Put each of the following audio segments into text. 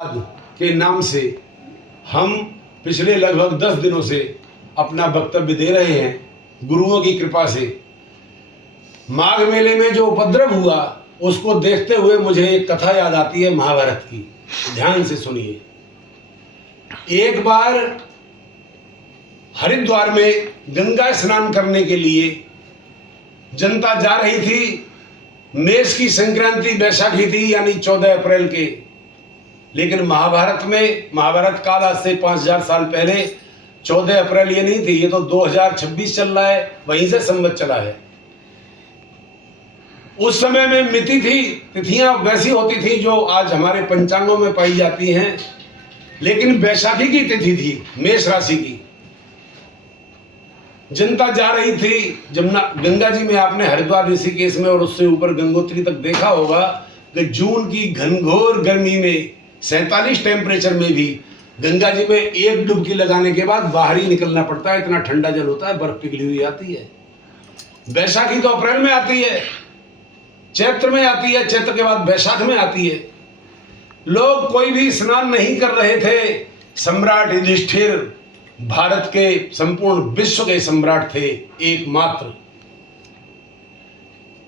के नाम से हम पिछले लगभग 10 दिनों से अपना वक्तव्य दे रहे हैं। गुरुओं की कृपा से माघ मेले में जो उपद्रव हुआ उसको देखते हुए मुझे एक कथा याद आती है महाभारत की। ध्यान से सुनिए। एक बार हरिद्वार में गंगा स्नान करने के लिए जनता जा रही थी। मेष की संक्रांति बैसाखी थी, यानी 14 अप्रैल के। लेकिन महाभारत काल आज से 5000 साल पहले 14 अप्रैल ये नहीं थी, ये तो 2026 चल रहा है, वहीं से संवत चला है। उस समय में मिति थी, तिथियां वैसी होती थी जो आज हमारे पंचांगों में पाई जाती हैं, लेकिन बैसाखी की तिथि थी, मेष राशि की। जनता जा रही थी जमुना गंगा जी में। आपने हरिद्वार ऋषिकेश में और उससे ऊपर गंगोत्री तक देखा होगा कि जून की घनघोर गर्मी में 47 टेम्परेचर में भी गंगा जी में एक डुबकी लगाने के बाद बाहर ही निकलना पड़ता है, इतना ठंडा जल होता है, बर्फ पिघली हुई आती है। बैसाखी तो अप्रैल में आती है, चैत्र में आती है, चैत्र के बाद बैसाख में आती है। लोग कोई भी स्नान नहीं कर रहे थे। सम्राट युधिष्ठिर भारत के संपूर्ण विश्व के सम्राट थे एकमात्र।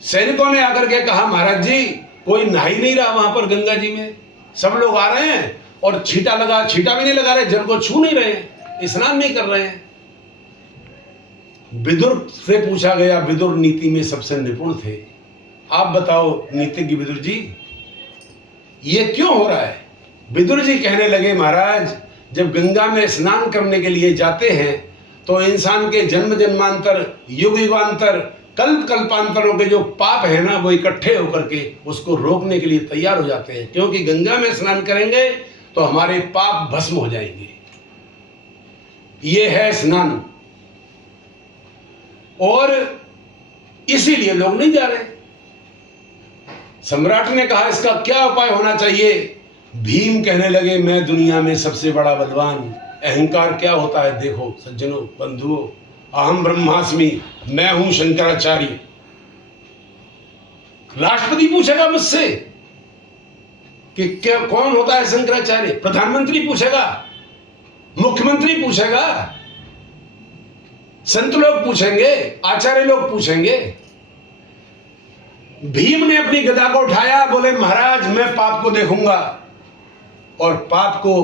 सैनिकों ने आकर के कहा, महाराज जी कोई नहा ही नहीं रहा वहां पर गंगा जी में, सब लोग आ रहे हैं और छींटा भी नहीं लगा रहे, जल को छू नहीं रहे हैं, स्नान नहीं कर रहे हैं। विदुर से पूछा गया, विदुर नीति में सबसे निपुण थे, आप बताओ नीतिज्ञ विदुर जी ये क्यों हो रहा है। विदुर जी कहने लगे, महाराज जब गंगा में स्नान करने के लिए जाते हैं तो इंसान के जन्म जन्मांतर, युग युगांतर, कल्प कल्पांतरों के जो पाप है ना, वो इकट्ठे होकर के उसको रोकने के लिए तैयार हो जाते हैं। क्योंकि गंगा में स्नान करेंगे तो हमारे पाप भस्म हो जाएंगे। ये है स्नान, और इसीलिए लोग नहीं जा रहे। सम्राट ने कहा, इसका क्या उपाय होना चाहिए। भीम कहने लगे, मैं दुनिया में सबसे बड़ा बलवान। अहंकार क्या होता है देखो सज्जनों, बंधुओं, अहम ब्रह्मास्मि, मैं हूं शंकराचार्य। राष्ट्रपति पूछेगा मुझसे कि क्या कौन होता है शंकराचार्य, प्रधानमंत्री पूछेगा, मुख्यमंत्री पूछेगा, संत लोग पूछेंगे, आचार्य लोग पूछेंगे। भीम ने अपनी गदा को उठाया, बोले महाराज मैं पाप को देखूंगा, और पाप को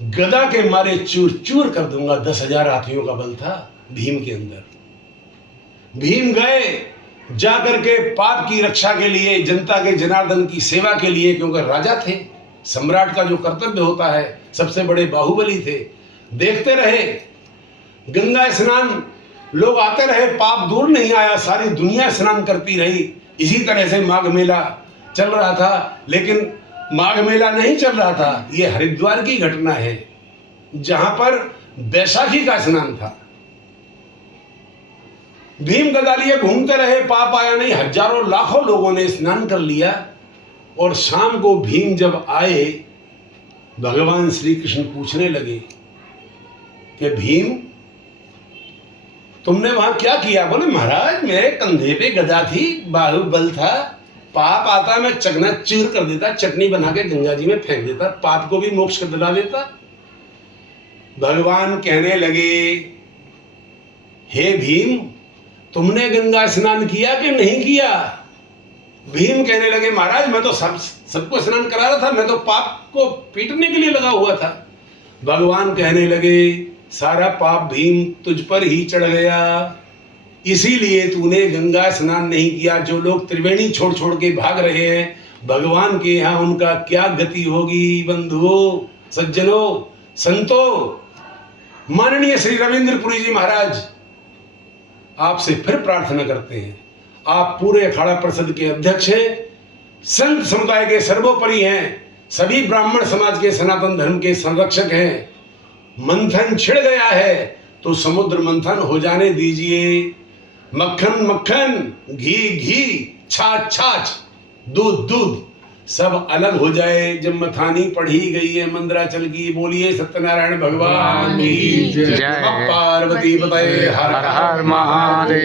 गदा के मारे चूर चूर कर दूंगा। 10,000 हाथियों का बल था भीम के अंदर। भीम गए जाकर के पाप की रक्षा के लिए, जनता के जनार्दन की सेवा के लिए, क्योंकि राजा थे, सम्राट का जो कर्तव्य होता है, सबसे बड़े बाहुबली थे। देखते रहे गंगा स्नान, लोग आते रहे, पाप दूर नहीं आया, सारी दुनिया स्नान करती रही। इसी तरह से माघ मेला चल रहा था, लेकिन माघ मेला नहीं चल रहा था, ये हरिद्वार की घटना है जहां पर बैसाखी का स्नान था। भीम गदा लिए घूमते रहे, पाप आया नहीं, हजारों लाखों लोगों ने स्नान कर लिया। और शाम को भीम जब आए, भगवान श्री कृष्ण पूछने लगे कि भीम तुमने वहां क्या किया। बोले महाराज मेरे कंधे पे गदा थी, बाहुबल था, पाप आता मैं चकना चूर कर देता, चटनी बना के गंगा जी में फेंक देता, पाप को भी मोक्ष कर दिला देता। भगवान कहने लगे, हे भीम तुमने गंगा स्नान किया कि नहीं किया। भीम कहने लगे, महाराज मैं तो सबको स्नान करा रहा था, मैं तो पाप को पीटने के लिए लगा हुआ था। भगवान कहने लगे, सारा पाप भीम तुझ पर ही चढ़ गया, इसीलिए तूने गंगा स्नान नहीं किया। जो लोग त्रिवेणी छोड़ छोड़ के भाग रहे हैं भगवान के यहाँ, उनका क्या गति होगी। बंधुओं, सज्जनों, संतों, माननीय श्री रविंद्रपुरी जी महाराज आपसे फिर प्रार्थना करते हैं। आप पूरे अखाड़ा परिषद के अध्यक्ष हैं, संत समुदाय के सर्वोपरि हैं, सभी ब्राह्मण समाज के सनातन धर्म के संरक्षक हैं। मंथन छिड़ गया है तो समुद्र मंथन हो जाने दीजिए। मक्खन मक्खन, घी घी, छाछ छाछ, दूध दूध, सब अलग हो जाए। जब मथानी पढ़ी गई है मंदराचल की, बोलिए सत्यनारायण भगवान की जय। पार्वती पतये हर हर महादेव।